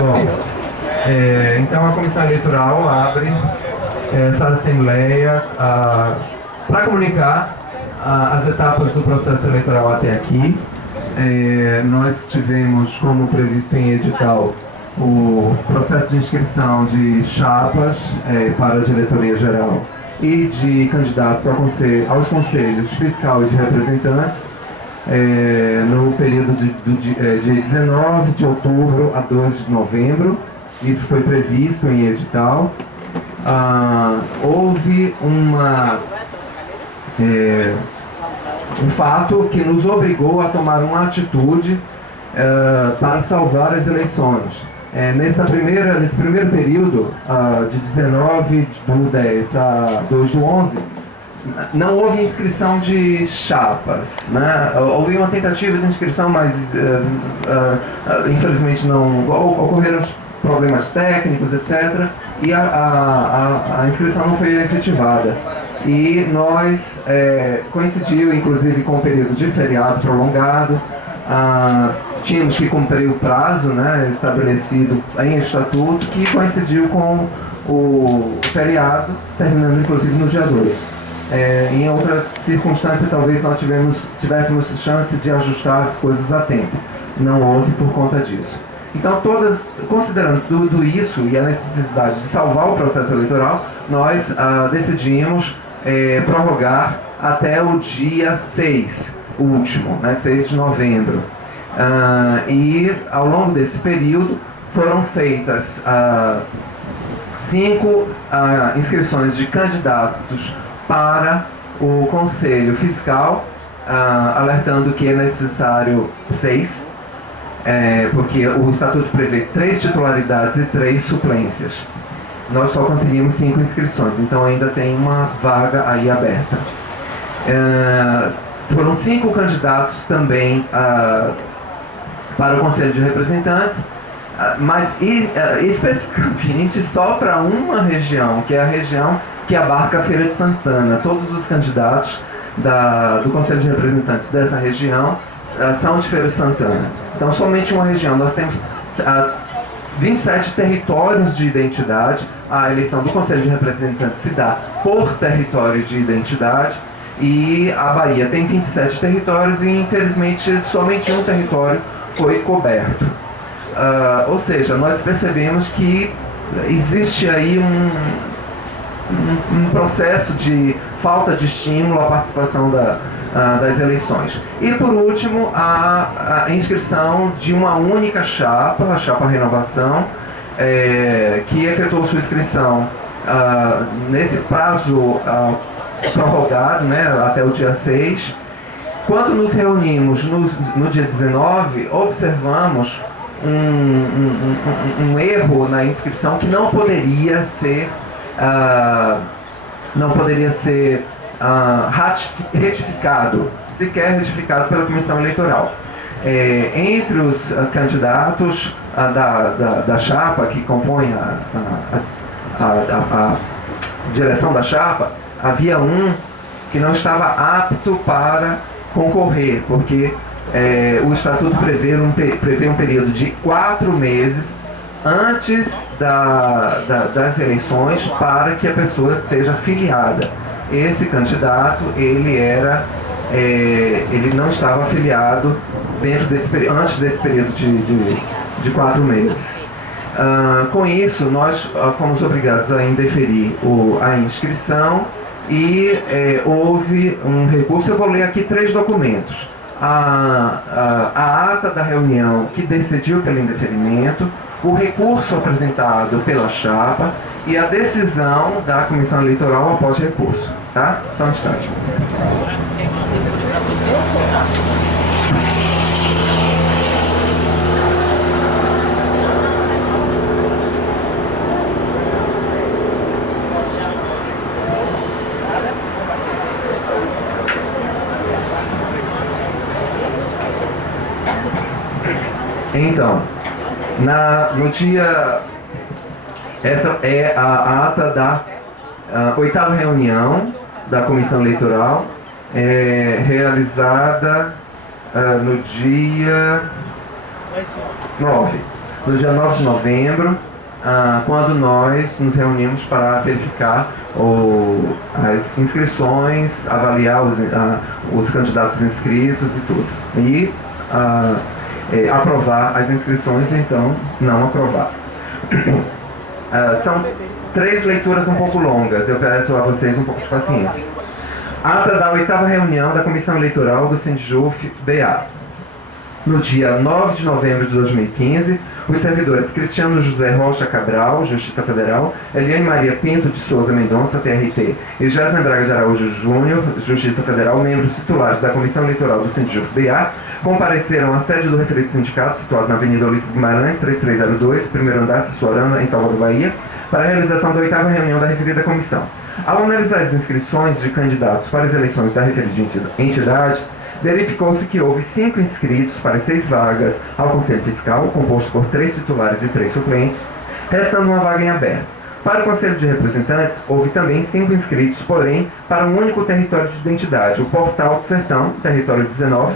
Bom, então a Comissão Eleitoral abre essa Assembleia para comunicar as etapas do processo eleitoral até aqui. Nós tivemos, como previsto em edital, o processo de inscrição de chapas para a diretoria geral e de candidatos aos conselhos fiscal e de representantes no período de 19 de outubro a 2 de novembro. Isso foi previsto em edital. Houve um fato que nos obrigou a tomar uma atitude para salvar as eleições. Nesse primeiro período, de 19 do 10 a 2 do 11, não houve inscrição de chapas, né? Houve uma tentativa de inscrição, mas infelizmente não ocorreram problemas técnicos, etc. E a inscrição não foi efetivada. E nós, coincidiu inclusive com o período de feriado prolongado, tínhamos que cumprir o prazo, né, estabelecido em estatuto, que coincidiu com o feriado, terminando inclusive no dia 2. Em outra circunstância, talvez nós tivéssemos chance de ajustar as coisas a tempo. Não houve por conta disso. Então, considerando tudo isso e a necessidade de salvar o processo eleitoral, nós decidimos prorrogar até o dia 6, último, né, 6 de novembro. E ao longo desse período foram feitas 5 inscrições de candidatos para o Conselho Fiscal, alertando que é necessário 6, porque o Estatuto prevê 3 titularidades e 3 suplências. Nós só conseguimos 5 inscrições, então ainda tem uma vaga aí aberta. Foram 5 candidatos também para o Conselho de Representantes, mas especificamente só para uma região, que é a região que abarca a Feira de Santana. Todos os candidatos do Conselho de Representantes dessa região são de Feira de Santana. Então, somente uma região. Nós temos 27 territórios de identidade. A eleição do Conselho de Representantes se dá por território de identidade. E a Bahia tem 27 territórios e, infelizmente, somente um território foi coberto. Ou seja, nós percebemos que existe aí um processo de falta de estímulo à participação das eleições. E, por último, a inscrição de uma única chapa, a Chapa Renovação, que efetuou sua inscrição nesse prazo prorrogado, né, até o dia 6. Quando nos reunimos no dia 19, observamos um erro na inscrição que não poderia ser retificado, sequer retificado pela Comissão Eleitoral. Entre os candidatos da chapa que compõem a direção da chapa, havia um que não estava apto para concorrer, porque o Estatuto prevê um período de 4 meses antes das eleições para que a pessoa seja filiada. Esse candidato, ele não estava afiliado antes desse período de 4 meses. Com isso, nós fomos obrigados a indeferir a inscrição e houve um recurso. Eu vou ler aqui 3 documentos. A ata da reunião que decidiu pelo indeferimento, o recurso apresentado pela chapa e a decisão da Comissão Eleitoral após recurso. Tá? Só um instante. Então, essa é a ata da 8ª reunião da Comissão Eleitoral, realizada no dia 9. No dia 9 de novembro, quando nós nos reunimos para verificar as inscrições, avaliar os candidatos inscritos e tudo. E aprovar as inscrições e então não aprovar. São 3 leituras um pouco longas, eu peço a vocês um pouco de paciência. Ata da 8ª reunião da Comissão Eleitoral do Sindjuf-BA. No dia 9 de novembro de 2015, os servidores Cristiano José Rocha Cabral, Justiça Federal, Eliane Maria Pinto de Souza Mendonça, TRT, e Jasmine Braga de Araújo Júnior, Justiça Federal, membros titulares da Comissão Eleitoral do Sindjuf-BA, compareceram à sede do referido sindicato, situado na Avenida Ulisses Guimarães, 3302, primeiro andar, Sussuarana, em Salvador, Bahia, para a realização da 8ª reunião da referida comissão. Ao analisar as inscrições de candidatos para as eleições da referida entidade, verificou-se que houve 5 inscritos para 6 vagas ao Conselho Fiscal, composto por 3 titulares e 3 suplentes, restando uma vaga em aberto. Para o Conselho de Representantes, houve também 5 inscritos, porém, para um único território de identidade, o Portal do Sertão, território 19,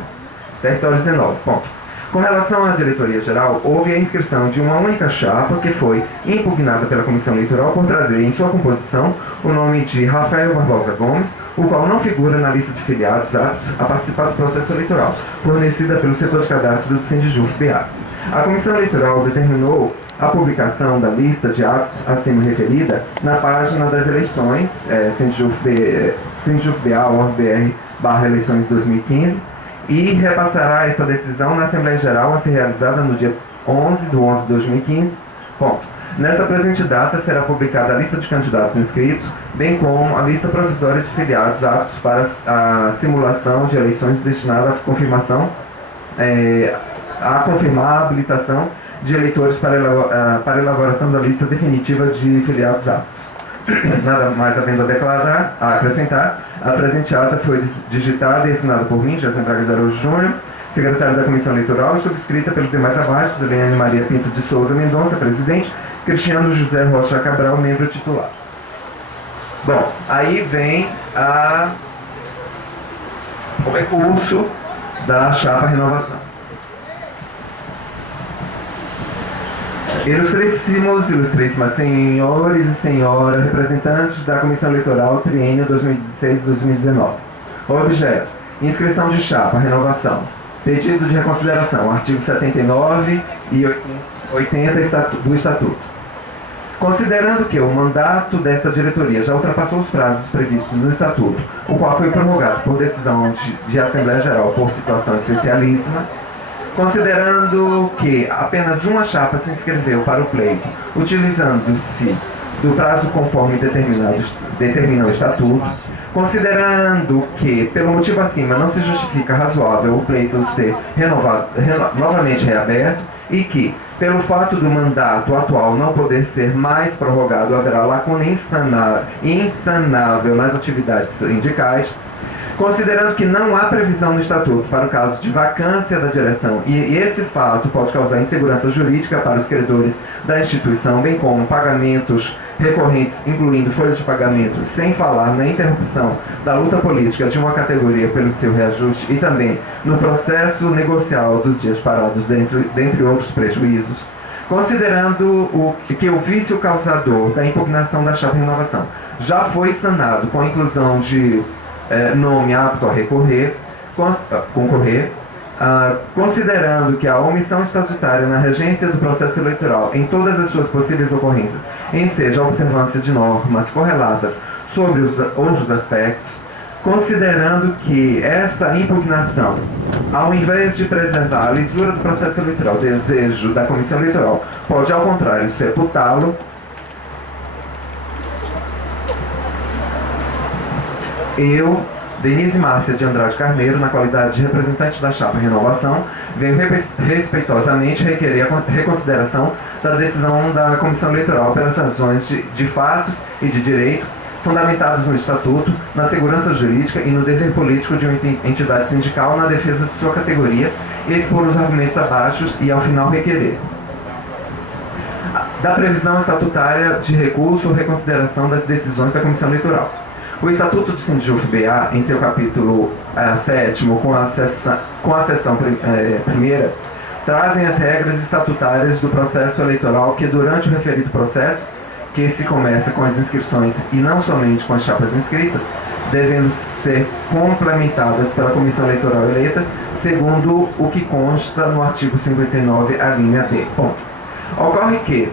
ponto. Com relação à diretoria geral, houve a inscrição de uma única chapa que foi impugnada pela Comissão Eleitoral por trazer em sua composição o nome de Rafael Barbosa Gomes, o qual não figura na lista de filiados aptos a participar do processo eleitoral, fornecida pelo setor de cadastro do Sindjuf-BA. A Comissão Eleitoral determinou a publicação da lista de aptos acima referida na página das eleições, Sindjuf-BA/BR/eleições 2015, e repassará essa decisão na Assembleia Geral a ser realizada no dia 11 de 11 de 2015. Ponto. Nesta presente data será publicada a lista de candidatos inscritos, bem como a lista provisória de filiados aptos para a simulação de eleições destinada à confirmação, a confirmar a habilitação de eleitores para a elaboração da lista definitiva de filiados aptos. Nada mais havendo a acrescentar, a presente ata foi digitada e assinada por mim, Jasmine Braga de Araújo Júnior, secretário da Comissão Eleitoral, e subscrita pelos demais abaixo, Eliane Maria Pinto de Souza Mendonça, presidente, Cristiano José Rocha Cabral, membro titular. Bom, aí vem o recurso da chapa Renovação. Ilustríssimas senhores e senhoras, representantes da Comissão Eleitoral Triênio 2016-2019. Objeto: inscrição de chapa, renovação. Pedido de reconsideração, artigo 79 e 80 do Estatuto. Considerando que o mandato desta diretoria já ultrapassou os prazos previstos no Estatuto, o qual foi prorrogado por decisão de Assembleia Geral por situação especialíssima, considerando que apenas uma chapa se inscreveu para o pleito, utilizando-se do prazo conforme determina o Estatuto, considerando que, pelo motivo acima, não se justifica razoável o pleito ser novamente reaberto e que, pelo fato do mandato atual não poder ser mais prorrogado, haverá lacuna insanável nas atividades sindicais, considerando que não há previsão no Estatuto para o caso de vacância da direção e esse fato pode causar insegurança jurídica para os credores da instituição, bem como pagamentos recorrentes, incluindo folha de pagamento, sem falar na interrupção da luta política de uma categoria pelo seu reajuste e também no processo negocial dos dias parados, dentre outros prejuízos, considerando que o vício causador da impugnação da chapa renovação já foi sanado com a inclusão de nome apto a concorrer, considerando que a omissão estatutária na regência do processo eleitoral em todas as suas possíveis ocorrências enseja a observância de normas correlatas sobre os outros aspectos, considerando que essa impugnação, ao invés de preservar a lisura do processo eleitoral, desejo da Comissão Eleitoral, pode, ao contrário, sepultá-lo, eu, Denise Márcia de Andrade Carneiro, na qualidade de representante da chapa Renovação, venho respeitosamente requerer a reconsideração da decisão da Comissão Eleitoral pelas razões de fatos e de direito fundamentados no Estatuto, na segurança jurídica e no dever político de uma entidade sindical na defesa de sua categoria, expor os argumentos abaixo e, ao final, requerer da previsão estatutária de recurso ou reconsideração das decisões da Comissão Eleitoral. O Estatuto do Sindjuf-BA, em seu capítulo 7º, com a seção primeira, trazem as regras estatutárias do processo eleitoral que, durante o referido processo, que se começa com as inscrições e não somente com as chapas inscritas, devendo ser complementadas pela comissão eleitoral eleita, segundo o que consta no artigo 59, a linha D. Bom, ocorre que,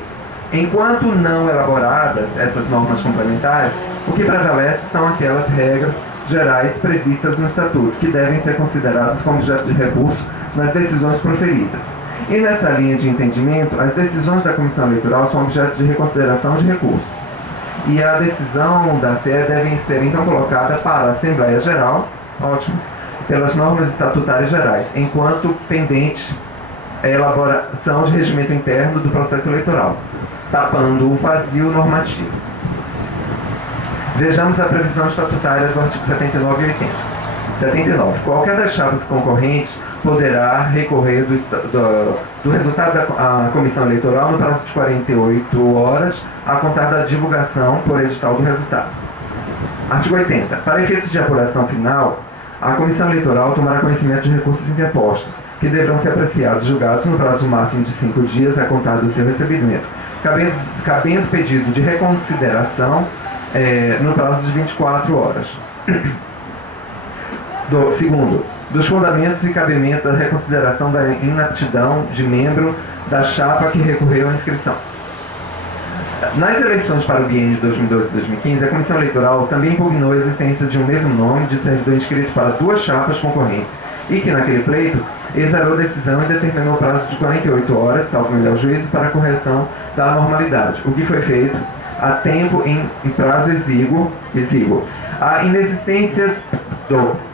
enquanto não elaboradas essas normas complementares, o que prevalece são aquelas regras gerais previstas no Estatuto, que devem ser consideradas como objeto de recurso nas decisões proferidas. E nessa linha de entendimento, as decisões da Comissão Eleitoral são objeto de reconsideração de recurso. E a decisão da CE deve ser então colocada para a Assembleia Geral, pelas normas estatutárias gerais, enquanto pendente a elaboração de regimento interno do processo eleitoral, tapando o vazio normativo. Vejamos a previsão estatutária do artigo 79 e 80. 79. Qualquer das chapas concorrentes poderá recorrer do resultado da comissão eleitoral no prazo de 48 horas a contar da divulgação por edital do resultado. Artigo 80. Para efeitos de apuração final, a comissão eleitoral tomará conhecimento de recursos interpostos, que deverão ser apreciados e julgados no prazo máximo de 5 dias a contar do seu recebimento, cabendo pedido de reconsideração no prazo de 24 horas. Segundo, dos fundamentos e cabimento da reconsideração da inaptidão de membro da chapa que recorreu à inscrição. Nas eleições para o biênio de 2012 e 2015, a Comissão Eleitoral também impugnou a existência de um mesmo nome de servidor inscrito para 2 chapas concorrentes e que, naquele pleito, exarou a decisão e determinou o prazo de 48 horas, salvo melhor juízo, para a correção da anormalidade, o que foi feito a tempo em prazo exíguo. A inexistência do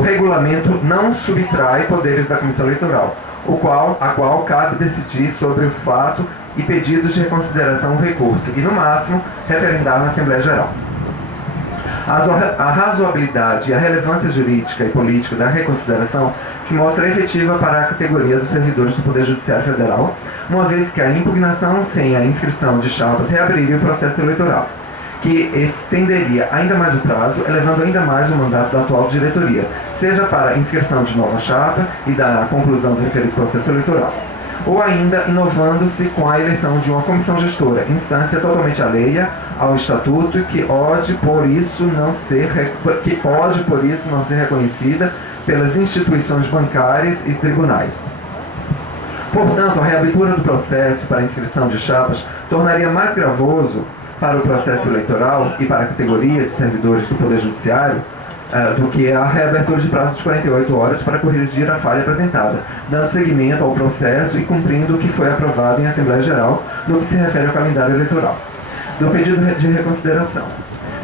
regulamento não subtrai poderes da Comissão Eleitoral, a qual cabe decidir sobre o fato e pedidos de reconsideração ou recurso, e, no máximo, referendar na Assembleia Geral. A razoabilidade e a relevância jurídica e política da reconsideração se mostra efetiva para a categoria dos servidores do Poder Judiciário Federal, uma vez que a impugnação sem a inscrição de chapas reabriria o processo eleitoral, que estenderia ainda mais o prazo, elevando ainda mais o mandato da atual diretoria, seja para a inscrição de nova chapa e da conclusão do referido processo eleitoral, ou ainda inovando-se com a eleição de uma comissão gestora, instância totalmente alheia ao Estatuto que pode, por isso, não ser reconhecida pelas instituições bancárias e tribunais. Portanto, a reabertura do processo para a inscrição de chapas tornaria mais gravoso para o processo eleitoral e para a categoria de servidores do Poder Judiciário do que a reabertura de prazo de 48 horas para corrigir a falha apresentada, dando seguimento ao processo e cumprindo o que foi aprovado em Assembleia Geral no que se refere ao calendário eleitoral. Do pedido de reconsideração.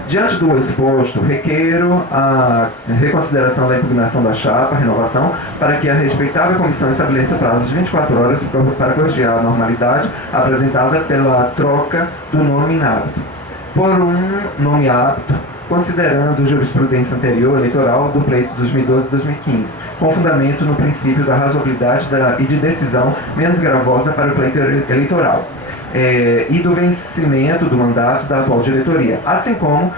Diante do exposto, requeiro a reconsideração da impugnação da chapa, renovação, para que a respeitável comissão estabeleça prazo de 24 horas para corrigir a anormalidade apresentada pela troca do nome inapto por um nome apto, considerando jurisprudência anterior eleitoral do pleito 2012-2015, com fundamento no princípio da razoabilidade e de decisão menos gravosa para o pleito eleitoral, e do vencimento do mandato da atual diretoria, assim como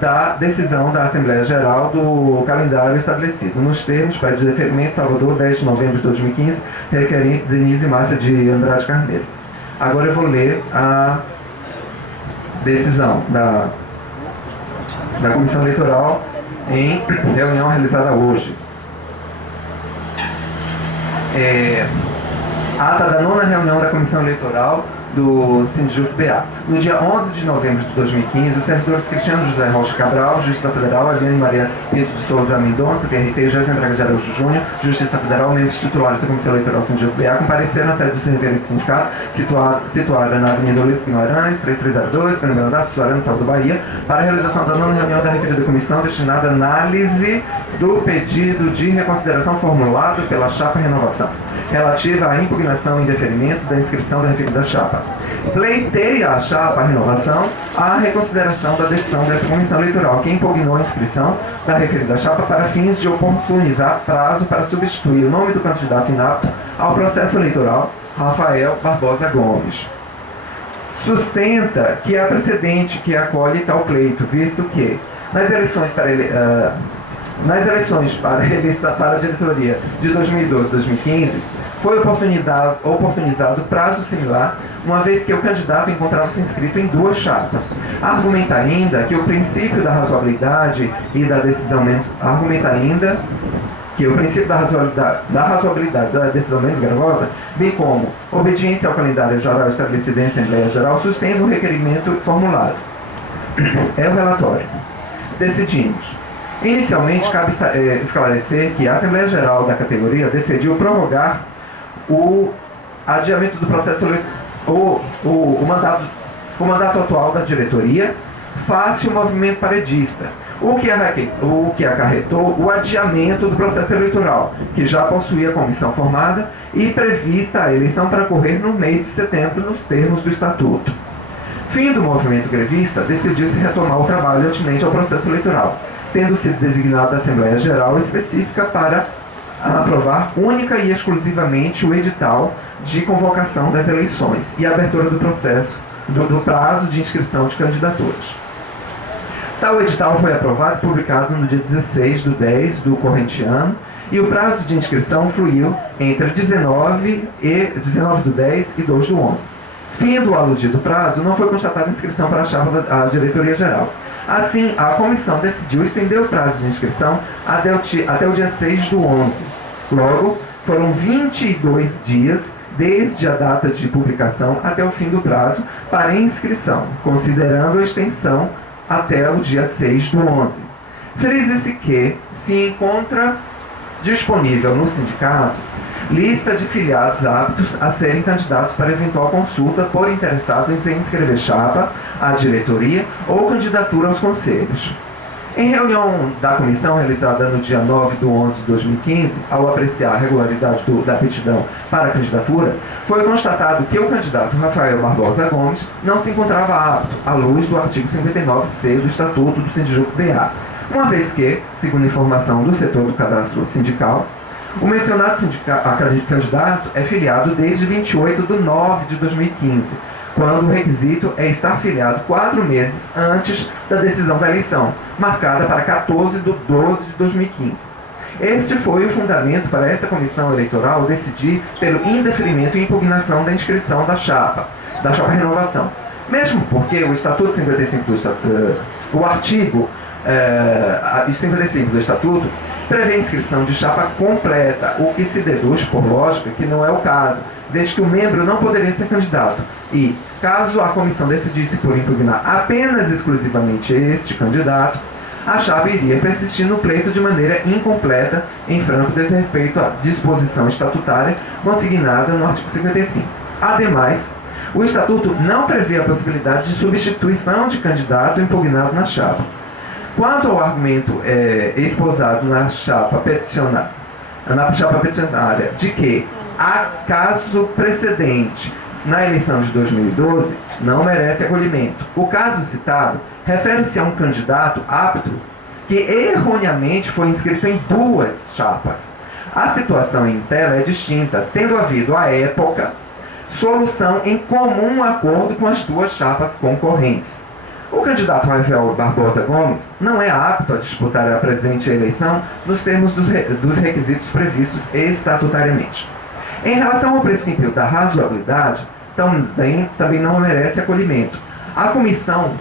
da decisão da Assembleia Geral do calendário estabelecido, nos termos para de deferimento Salvador, 10 de novembro de 2015, requerente Denise Márcia de Andrade Carneiro. Agora eu vou ler a decisão da Comissão Eleitoral em reunião realizada hoje. Ata da 9ª reunião da Comissão Eleitoral do Sindjuf-BA. No dia 11 de novembro de 2015, os servidores Cristiano José Rocha Cabral, Justiça Federal, Eliane Maria Pinto de Souza Mendonça, PRT, Jéssica Braga de Araújo Júnior, Justiça Federal, membros titulares da Comissão Eleitoral Sindjuf-BA, compareceram na sede do Serviço do Sindicato, situada na Avenida Ulisses Guimarães, 3302, Pernambuco da Suarana, Estado da Bahia, para a realização da 9ª reunião da referida comissão destinada à análise do pedido de reconsideração formulado pela chapa Renovação, relativa à impugnação e indeferimento da inscrição da referida chapa. Pleiteia a chapa Renovação a reconsideração da decisão dessa comissão eleitoral, que impugnou a inscrição da referida chapa para fins de oportunizar prazo para substituir o nome do candidato inapto ao processo eleitoral Rafael Barbosa Gomes. Sustenta que há precedente que acolhe tal pleito, visto que nas eleições para a diretoria de 2012 e 2015, foi oportunizado prazo similar, uma vez que o candidato encontrava-se inscrito em 2 chapas. Argumenta ainda que o princípio da razoabilidade e da decisão menos... Argumenta ainda que o princípio da razoabilidade da decisão menos gravosa, bem como obediência ao calendário geral estabelecido em Assembleia Geral, sustenta o requerimento formulado. É o relatório. Decidimos. Inicialmente, cabe esclarecer que a Assembleia Geral da categoria decidiu prorrogar o adiamento do processo, o mandato atual da diretoria, face o movimento paredista, o que acarretou o adiamento do processo eleitoral, que já possuía comissão formada e prevista a eleição para ocorrer no mês de setembro, nos termos do Estatuto. Fim do movimento grevista, decidiu-se retomar o trabalho atinente ao processo eleitoral, tendo sido designada a Assembleia Geral específica para aprovar única e exclusivamente o edital de convocação das eleições e a abertura do processo do prazo de inscrição de candidaturas. Tal edital foi aprovado e publicado no dia 16/10 do corrente ano, e o prazo de inscrição fluiu entre 19/10 e 2/11. Findo o aludido prazo, não foi constatada inscrição para a chapa da diretoria geral. Assim, a comissão decidiu estender o prazo de inscrição até o dia 6/11. Logo, foram 22 dias desde a data de publicação até o fim do prazo para inscrição, considerando a extensão até o dia 6/11. Frise-se que se encontra disponível no sindicato lista de filiados aptos a serem candidatos para eventual consulta por interessados em inscrever chapa à diretoria ou candidatura aos conselhos. Em reunião da comissão realizada no dia 9/11/2015, ao apreciar a regularidade da aptidão para a candidatura, foi constatado que o candidato Rafael Barbosa Gomes não se encontrava apto à luz do artigo 59C do Estatuto do Sindijuc-BA, uma vez que, segundo informação do setor do cadastro sindical, o mencionado candidato é filiado desde 28/9/2015, quando o requisito é estar filiado 4 meses antes da decisão da eleição, marcada para 14/12/2015. Este foi o fundamento para esta comissão eleitoral decidir pelo indeferimento e impugnação da inscrição da chapa renovação. Mesmo porque o Estatuto 55 o artigo 55 do Estatuto prevê a inscrição de chapa completa, o que se deduz, por lógica, que não é o caso, desde que o membro não poderia ser candidato. E, caso a comissão decidisse por impugnar apenas exclusivamente este candidato, a chapa iria persistir no pleito de maneira incompleta, em franco desrespeito à disposição estatutária consignada no artigo 55. Ademais, o Estatuto não prevê a possibilidade de substituição de candidato impugnado na chapa. Quanto ao argumento esposado na chapa peticionária de que há caso precedente na eleição de 2012, não merece acolhimento. O caso citado refere-se a um candidato apto que erroneamente foi inscrito em 2 chapas. A situação em tela é distinta, tendo havido, à época, solução em comum acordo com as 2 chapas concorrentes. O candidato Rafael Barbosa Gomes não é apto a disputar a presente eleição nos termos dos requisitos previstos estatutariamente. Em relação ao princípio da razoabilidade, também não merece acolhimento. A comissão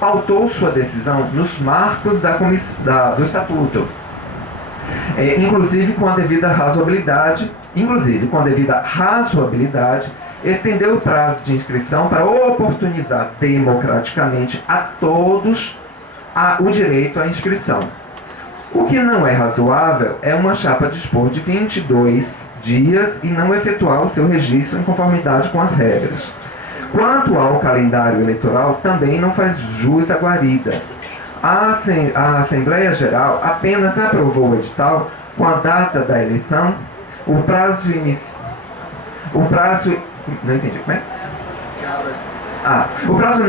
pautou sua decisão nos marcos do Estatuto, inclusive com a devida razoabilidade, estendeu o prazo de inscrição para oportunizar democraticamente a todos o direito à inscrição. O que não é razoável é uma chapa dispor de 22 dias e não efetuar o seu registro em conformidade com as regras. Quanto ao calendário eleitoral, também não faz jus à guarida. A Assembleia Geral apenas aprovou o edital com a data da eleição, o prazo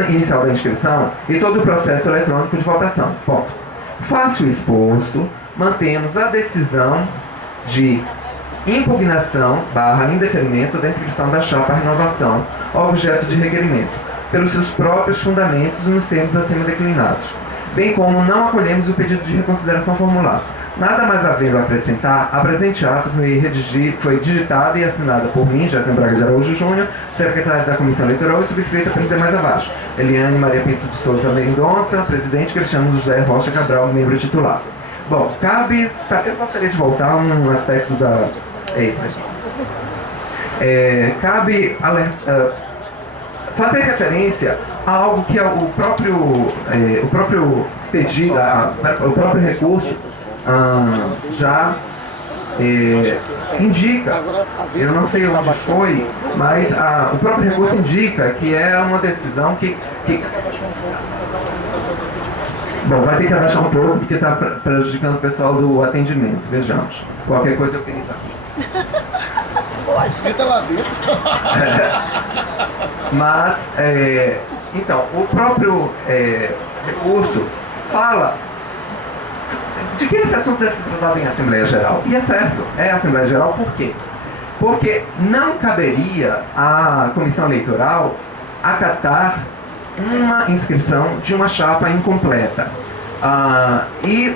inicial da inscrição e todo o processo eletrônico de votação. Ponto. Face o exposto, mantemos a decisão de impugnação/indeferimento da inscrição da chapa à renovação, objeto de requerimento, pelos seus próprios fundamentos nos termos acima declinados, bem como não acolhemos o pedido de reconsideração formulado. Nada mais havendo a acrescentar, a presente ato foi digitada e assinada por mim, Jéssica Braga de Araújo Júnior, secretário da Comissão Eleitoral, e subscrita pelos demais abaixo: Eliane Maria Pinto de Souza Mendonça, presidente; Cristiano José Rocha Cabral, membro titular. Bom, eu gostaria de voltar a um aspecto da... cabe fazer referência a algo que o próprio pedido, o próprio recurso já indica. Eu não sei onde foi, mas o próprio recurso indica que é uma decisão que bom, vai ter que abaixar um pouco porque está prejudicando o pessoal do atendimento. Vejamos. Qualquer coisa eu tenho. Pô, escrita lá dentro. Mas, então, o próprio recurso fala de que esse assunto deve ser tratado em Assembleia Geral. E é certo, é Assembleia Geral. Por quê? Porque não caberia à Comissão Eleitoral acatar uma inscrição de uma chapa incompleta. E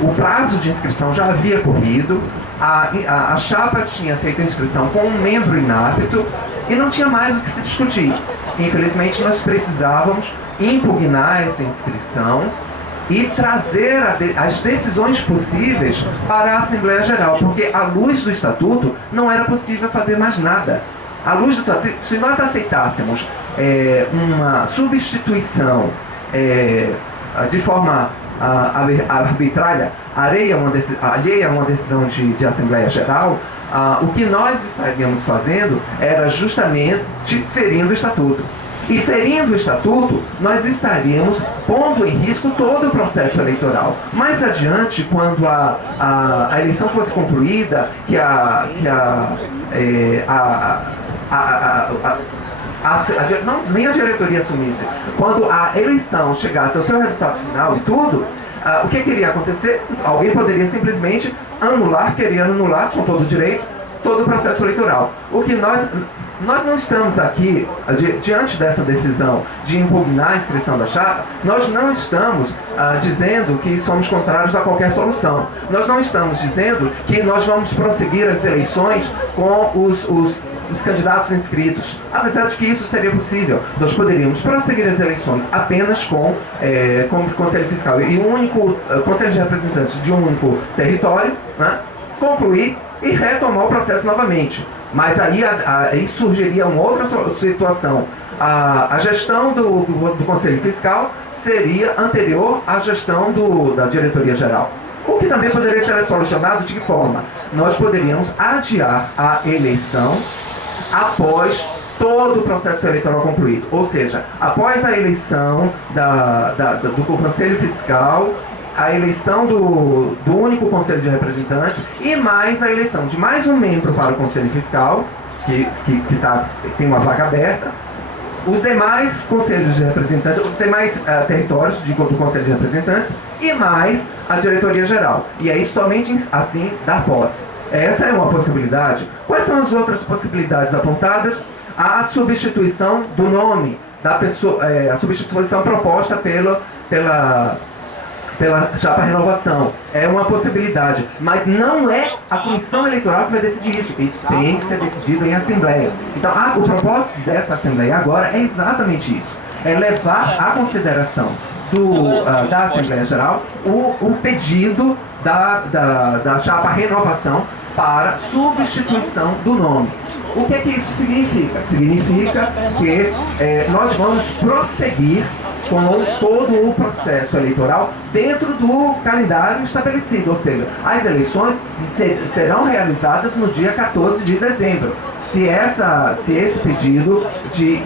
o prazo de inscrição já havia corrido, a chapa tinha feito a inscrição com um membro inapto e não tinha mais o que se discutir. Infelizmente, nós precisávamos impugnar essa inscrição e trazer as decisões possíveis para a Assembleia Geral, porque à luz do Estatuto não era possível fazer mais nada. À luz do Estatuto, se nós aceitássemos uma substituição de forma arbitrária, alheia a uma decisão de Assembleia Geral, o que nós estaríamos fazendo era justamente ferindo o Estatuto. E ferindo o Estatuto, nós estaríamos pondo em risco todo o processo eleitoral. Mais adiante, quando a eleição fosse concluída, nem a diretoria assumisse, quando a eleição chegasse ao seu resultado final e tudo, o que iria acontecer? Alguém poderia simplesmente querer anular com todo o direito, todo o processo eleitoral. O que nós não estamos aqui, diante dessa decisão de impugnar a inscrição da chapa, nós não estamos dizendo que somos contrários a qualquer solução. Nós não estamos dizendo que nós vamos prosseguir as eleições com os candidatos inscritos. Apesar de que isso seria possível, nós poderíamos prosseguir as eleições apenas com o Conselho Fiscal e um único Conselho de Representantes de um único território, né, concluir e retomar o processo novamente. Mas aí surgiria uma outra situação. A gestão do Conselho Fiscal seria anterior à gestão da Diretoria Geral. O que também poderia ser solucionado de que forma? Nós poderíamos adiar a eleição após todo o processo eleitoral concluído. Ou seja, após a eleição do Conselho Fiscal, a eleição do único Conselho de Representantes e mais a eleição de mais um membro para o Conselho Fiscal, que tem uma vaga aberta, os demais Conselhos de Representantes, os demais territórios do Conselho de Representantes e mais a Diretoria Geral. E aí somente assim dar posse. Essa é uma possibilidade. Quais são as outras possibilidades apontadas? A substituição do nome da pessoa, a substituição proposta pela chapa renovação. É uma possibilidade, mas não é a Comissão Eleitoral que vai decidir isso. Isso tem que ser decidido em Assembleia. Então, o propósito dessa Assembleia agora é exatamente isso. É levar à consideração da Assembleia Geral o pedido da chapa renovação para substituição do nome. O que é que isso significa? Significa que nós vamos prosseguir com todo o processo eleitoral dentro do calendário estabelecido, ou seja, as eleições serão realizadas no dia 14 de dezembro. Se esse pedido de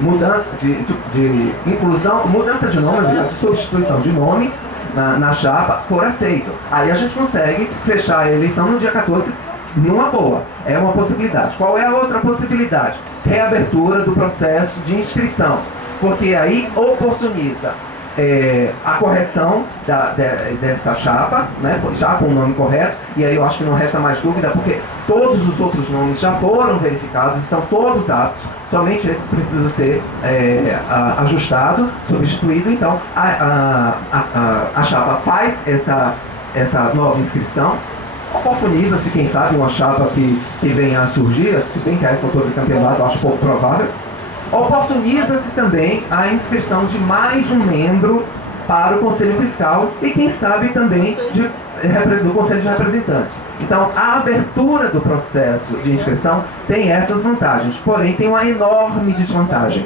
mudança de inclusão, mudança de nome, de substituição de nome na chapa for aceito, aí a gente consegue fechar a eleição no dia 14 numa boa. É uma possibilidade. Qual é a outra possibilidade? Reabertura do processo de inscrição, porque aí oportuniza a correção dessa chapa, né, já com o nome correto, e aí eu acho que não resta mais dúvida, porque todos os outros nomes já foram verificados, estão todos aptos, somente esse precisa ser ajustado, substituído. Então a chapa faz essa nova inscrição, oportuniza-se, quem sabe, uma chapa que venha a surgir, se bem que a essa altura do campeonato eu acho pouco provável. Oportuniza-se também a inscrição de mais um membro para o Conselho Fiscal e, quem sabe, também do Conselho de Representantes. Então, a abertura do processo de inscrição tem essas vantagens, porém tem uma enorme desvantagem.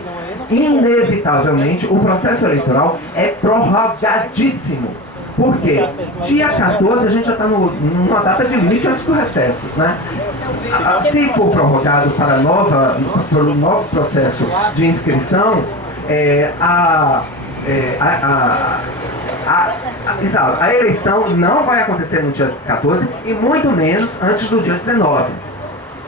Inevitavelmente, o processo eleitoral é prorrogadíssimo. Por quê? Dia 14 a gente já está numa data de limite antes do recesso, né? Se for prorrogado para o novo processo de inscrição, a eleição não vai acontecer no dia 14 e muito menos antes do dia 19.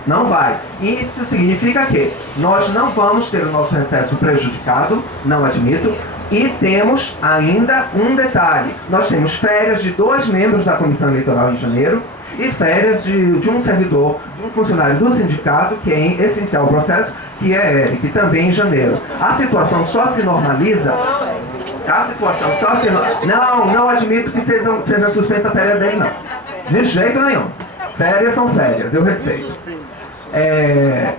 Não vai. Isso significa que nós não vamos ter o nosso recesso prejudicado, não admito. E temos ainda um detalhe: nós temos férias de 2 membros da Comissão Eleitoral em janeiro e férias de um servidor, de um funcionário do sindicato, que é essencial ao processo, que é Eric, também em janeiro. A situação só se normaliza. Não admito que seja suspensa a férias dele, não. De jeito nenhum. Férias são férias, eu respeito.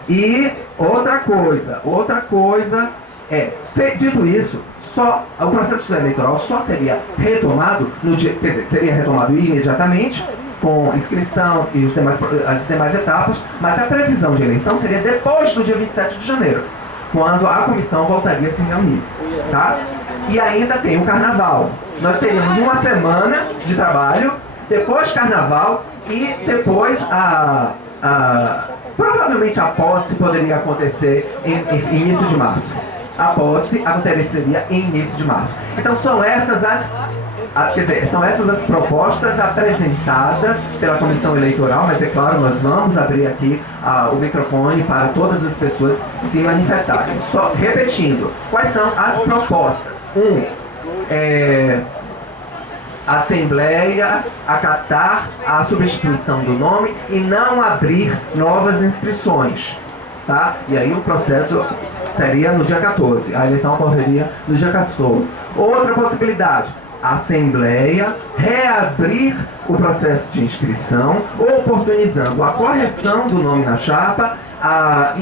E outra coisa dito isso, o processo eleitoral só seria retomado seria retomado imediatamente, com inscrição e as demais etapas, mas a previsão de eleição seria depois do dia 27 de janeiro, quando a comissão voltaria a se reunir, tá? E ainda tem o carnaval. Nós teríamos uma semana de trabalho, depois carnaval e depois provavelmente a posse poderia acontecer em início de março. A posse aconteceria em início de março. Então são essas as propostas apresentadas pela Comissão Eleitoral, mas é claro, nós vamos abrir aqui o microfone para todas as pessoas se manifestarem. Só repetindo, quais são as propostas? A Assembleia acatar a substituição do nome e não abrir novas inscrições, tá? E aí o processo seria no dia 14, a eleição ocorreria no dia 14. Outra possibilidade: a Assembleia reabrir o processo de inscrição, oportunizando a correção do nome na chapa, a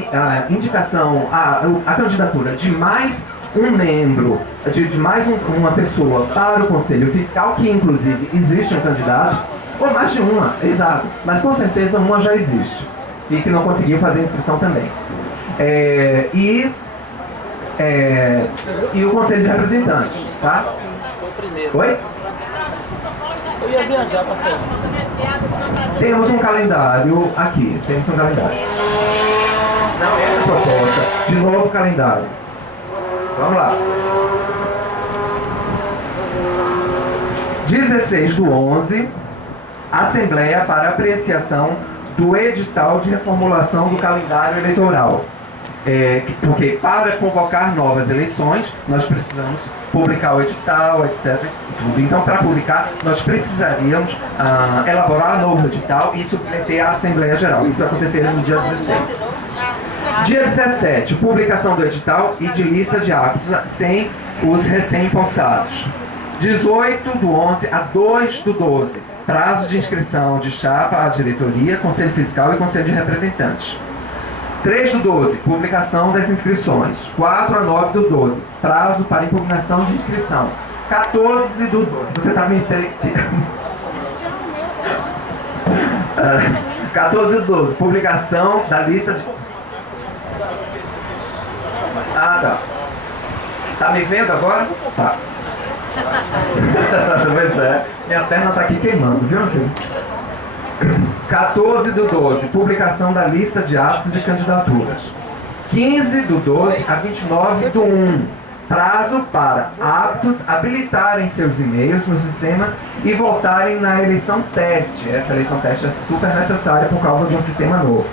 indicação, a candidatura de mais um membro, de mais uma pessoa para o Conselho Fiscal, que inclusive existe um candidato, ou mais de uma, exato, mas com certeza uma já existe, e que não conseguiu fazer a inscrição também. E o Conselho de Representantes, tá? Oi? Eu ia viajar, parceiro. Temos um calendário aqui, temos um calendário. Não, essa é a proposta. De novo calendário. Vamos lá. 16/11, Assembleia para apreciação do edital de reformulação do calendário eleitoral. Porque para convocar novas eleições, nós precisamos publicar o edital, etc. Então, para publicar, nós precisaríamos elaborar novo edital e submeter à Assembleia Geral. Isso aconteceria no dia 16. Dia 17, publicação do edital e de lista de aptos sem os recém-possados. 18/11 a 2/12, prazo de inscrição de chapa à diretoria, Conselho Fiscal e Conselho de Representantes. 3/12, publicação das inscrições. 4 a 9/12, prazo para impugnação de inscrição. 14/12, você está me 14/12, publicação da lista de... Tá. Tá me vendo agora? Tá. Pois é, minha perna tá aqui queimando, viu, filho? 14/12, publicação da lista de aptos e candidaturas. 15/12 a 29/1, prazo para aptos habilitarem seus e-mails no sistema e voltarem na eleição teste. Essa eleição teste é super necessária por causa de um sistema novo.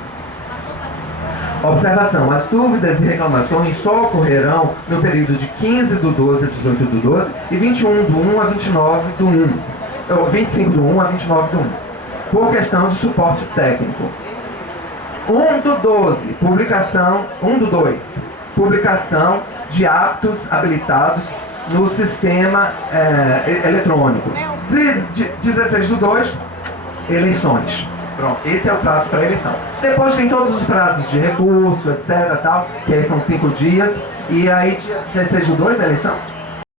Observação: as dúvidas e reclamações só ocorrerão no período de 15/12 a 18/12 e 21/1 a 29/1, ou 25/1 a 29/1, por questão de suporte técnico. 1/12, publicação. 1/2, publicação de atos habilitados no sistema eletrônico. 16/2, eleições. Pronto, esse é o prazo para eleição. Depois tem todos os prazos de recurso, etc, tal, que aí são 5 dias. E aí dia 16/2 a eleição?